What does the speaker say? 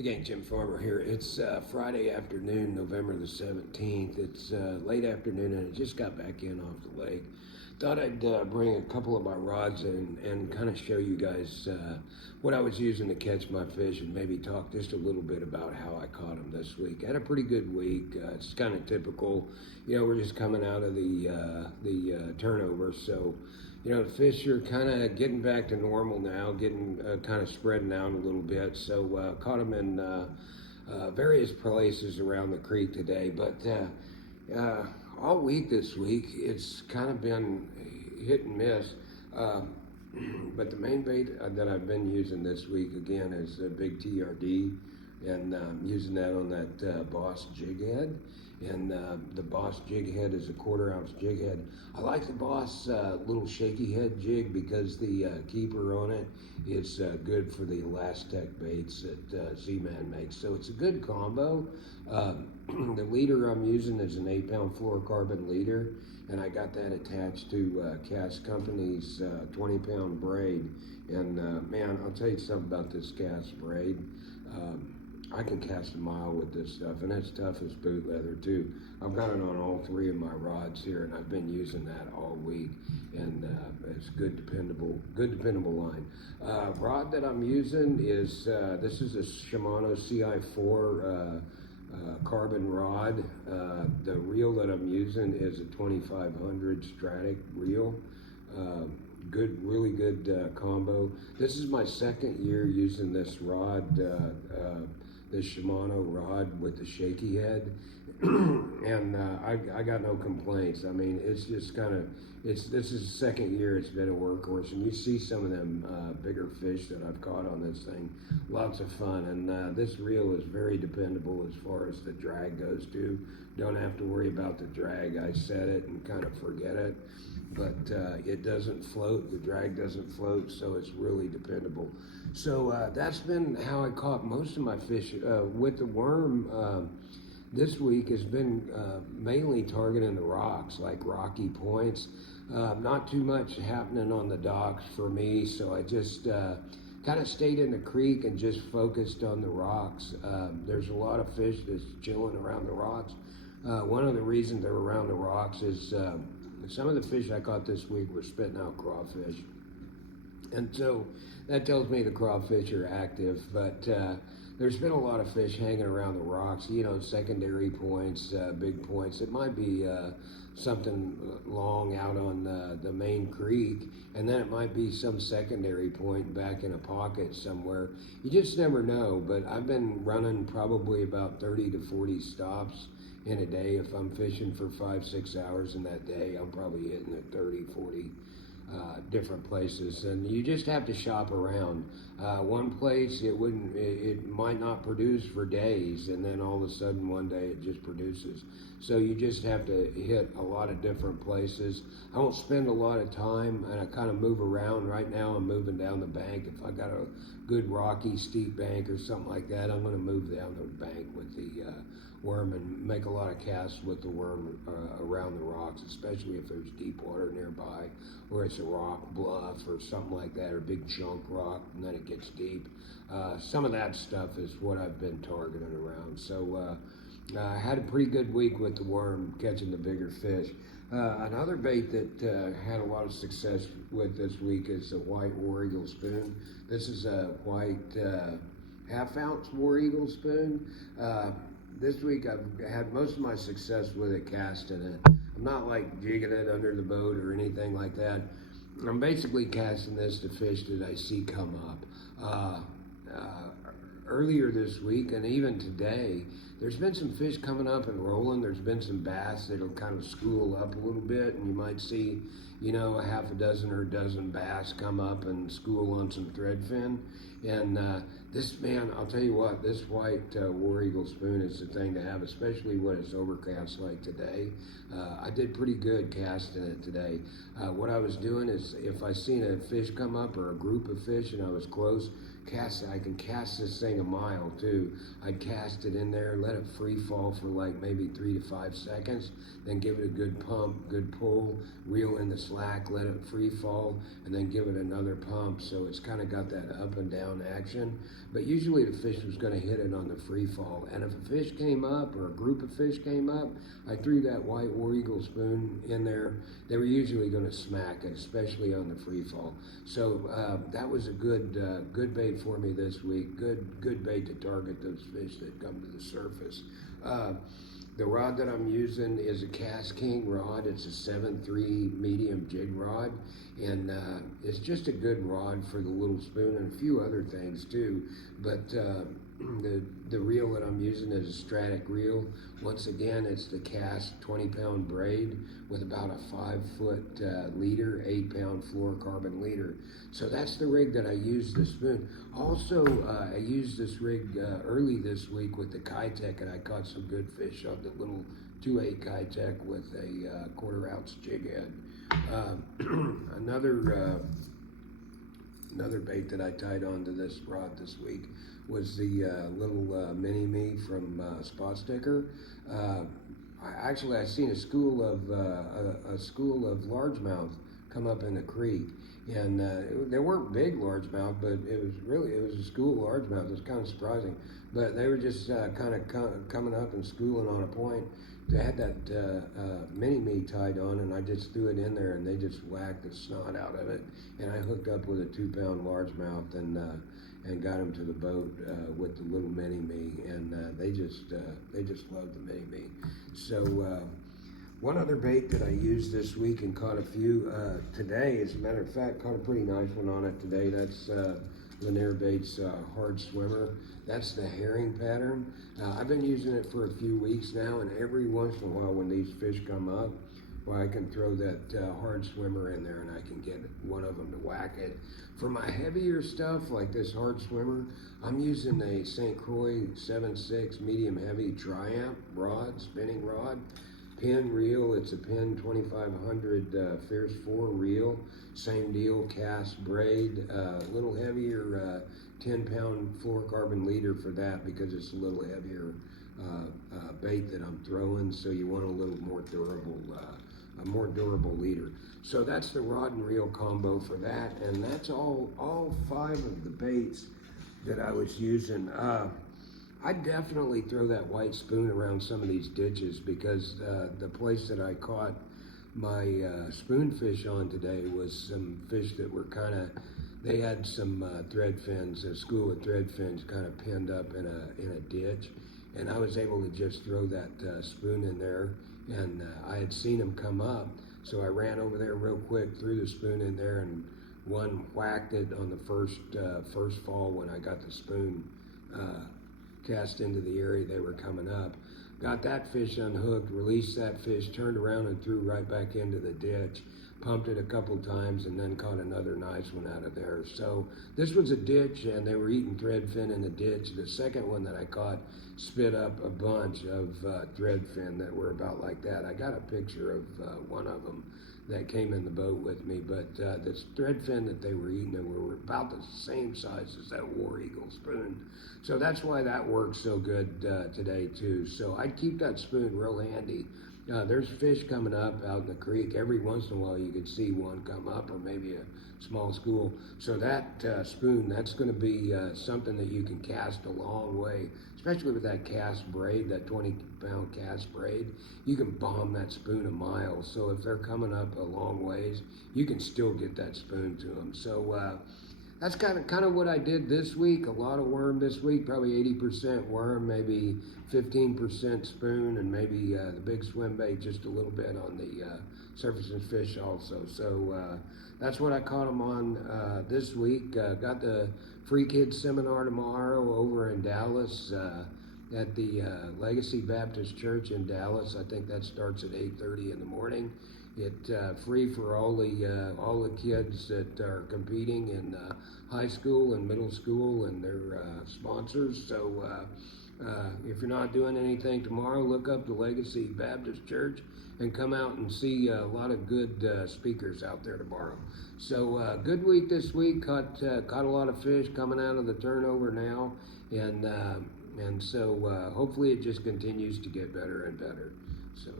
Hey gang, Jim Farmer here. It's Friday afternoon, November the 17th. It's late afternoon and I just got back in off the lake. Thought I'd bring a couple of my rods in and kind of show you guys what I was using to catch my fish and maybe talk just a little bit about how I caught them this week. I had a pretty good week. It's kind of typical. You know, we're just coming out of the turnover, so you know, the fish are kind of getting back to normal now, getting kind of spreading out a little bit. So caught them in various places around the creek today. But all week this week, it's kind of been hit and miss. But the main bait that I've been using this week, again, is a big TRD. And using that on that Boss jig head. And the Boss jig head is a 1/4 ounce jig head. I like the Boss little shaky head jig because the keeper on it is good for the Elastec baits that Z-Man makes. So it's a good combo. The leader I'm using is an 8-pound fluorocarbon leader, and I got that attached to Cast Company's 20-pound braid. And man, I'll tell you something about this Cast braid. I can cast a mile with this stuff, and it's tough as boot leather too. I've got it on all 3 of my rods here, and I've been using that all week, and it's good, dependable line. Rod that I'm using is this is a Shimano CI4 carbon rod. The reel that I'm using is a 2500 Stratic reel. Really good combo. This is my 2nd year using this rod, this Shimano rod with the shaky head, and I got no complaints. I mean, it's just kind of, this is the 2nd year it's been a workhorse, and you see some of them bigger fish that I've caught on this thing. Lots of fun, and this reel is very dependable as far as the drag goes too. Don't have to worry about the drag. I set it and kind of forget it, but it doesn't float, the drag doesn't float, so it's really dependable. So that's been how I caught most of my fish. With the worm, this week has been mainly targeting the rocks, like rocky points. Not too much happening on the docks for me, so I just kind of stayed in the creek and just focused on the rocks. There's a lot of fish that's chilling around the rocks. One of the reasons they're around the rocks is some of the fish I caught this week were spitting out crawfish. And so that tells me the crawfish are active, but there's been a lot of fish hanging around the rocks, you know, secondary points, big points. It might be something long out on the main creek, and then it might be some secondary point back in a pocket somewhere. You just never know, but I've been running probably about 30 to 40 stops in a day. If I'm fishing for 5-6 hours in that day, I'm probably hitting it 30, 40 different places, and you just have to shop around. One place it might not produce for days, and then all of a sudden one day it just produces. So you just have to hit a lot of different places. I don't spend a lot of time, and I kind of move around. Right now I'm moving down the bank. If I got a good rocky steep bank or something like that, I'm going to move down the bank with the worm and make a lot of casts with the worm around the rocks, especially if there's deep water nearby, or it's a rock bluff or something like that, or big chunk rock, and then it gets deep. Some of that stuff is what I've been targeting around. So I had a pretty good week with the worm, catching the bigger fish. Another bait that had a lot of success with this week is a white War Eagle spoon. This is a white 1/2 ounce War Eagle spoon. This week I've had most of my success with it casting it. I'm not like jigging it under the boat or anything like that. I'm basically casting this to fish that I see come up. Earlier this week and even today, there's been some fish coming up and rolling. There's been some bass that'll kind of school up a little bit, and you might see, you know, a half a dozen or a dozen bass come up and school on some threadfin. And this, man, I'll tell you what, this white War Eagle spoon is the thing to have, especially when it's overcast like today. I did pretty good casting it today. What I was doing is, if I seen a fish come up or a group of fish and I was close, I can cast this thing a mile too. I'd cast it in there, let it free fall for like maybe 3 to 5 seconds, then give it a good pump, good pull, reel in the slack, let it free fall, and then give it another pump. So it's kind of got that up and down action. But usually the fish was going to hit it on the free fall. And if a fish came up or a group of fish came up, I threw that white War Eagle spoon in there. They were usually going to smack it, especially on the free fall. So that was a good bait for me this week. Good bait to target those fish that come to the surface. The rod that I'm using is a KastKing rod. It's a 7.3 medium jig rod, and it's just a good rod for the little spoon and a few other things too. But the reel that I'm using is a Stratic reel. Once again, it's the Cast 20-pound braid with about a 5-foot leader, 8-pound fluorocarbon leader. So that's the rig that I use the spoon. Also, I used this rig early this week with the Keitech, and I caught some good fish on the little 2/8 Keitech with a 1/4-ounce jig head. Another bait that I tied onto this rod this week was the little mini-me from Spot Sticker. I seen a school of largemouth come up in the creek, and they weren't big largemouth, but it was a school of largemouth. It was kind of surprising, but they were just kind of coming up and schooling on a point. They had that mini-me tied on, and I just threw it in there, and they just whacked the snot out of it. And I hooked up with a 2-pound largemouth and got them to the boat with the little mini-me, and they just loved the mini-me. So one other bait that I used this week and caught a few today, as a matter of fact, caught a pretty nice one on it today. That's Lanier Bait's Hard Swimmer. That's the herring pattern. I've been using it for a few weeks now, and every once in a while when these fish come up, well, I can throw that Hard Swimmer in there and I can get one of them to whack it. For my heavier stuff, like this Hard Swimmer, I'm using a St. Croix 7.6 medium heavy Triumph rod, spinning rod. Pin reel, it's a Pin 2500 Fierce 4 reel. Same deal, cast braid, a little heavier 10-pound fluorocarbon leader for that because it's a little heavier bait that I'm throwing, so you want a little more durable leader. So that's the rod and reel combo for that, and that's all 5 of the baits that I was using. I definitely throw that white spoon around some of these ditches because the place that I caught my spoonfish on today was some fish that were they had some thread fins, a school of thread fins kind of pinned up in a ditch, and I was able to just throw that spoon in there, and I had seen them come up, so I ran over there real quick, threw the spoon in there, and one whacked it on the first fall when I got the spoon cast into the area they were coming up. Got that fish unhooked, released that fish, turned around and threw right back into the ditch, pumped it a couple times, and then caught another nice one out of there. So this was a ditch, and they were eating threadfin in the ditch. The second one that I caught spit up a bunch of threadfin that were about like that. I got a picture of one of them that came in the boat with me, but the threadfin that they were eating were about the same size as that War Eagle spoon. So that's why that works so good today too. So I'd keep that spoon real handy. There's fish coming up out in the creek. Every once in a while you could see one come up, or maybe a small school. So that spoon, that's going to be something that you can cast a long way, especially with that cast braid, that 20-pound cast braid. You can bomb that spoon a mile. So if they're coming up a long ways, you can still get that spoon to them. So that's kind of what I did this week. A lot of worm this week, probably 80% worm, maybe 15% spoon, and maybe the big swim bait just a little bit on the surfacing fish also. So that's what I caught them on this week. Got the Free Kids Seminar tomorrow over in Dallas at the Legacy Baptist Church in Dallas. I think that starts at 8:30 in the morning. It's free for all the kids that are competing in high school and middle school and their sponsors. So if you're not doing anything tomorrow, look up the Legacy Baptist Church and come out and see a lot of good speakers out there tomorrow. So good week this week. Caught a lot of fish coming out of the turnover now, and so hopefully it just continues to get better and better. So.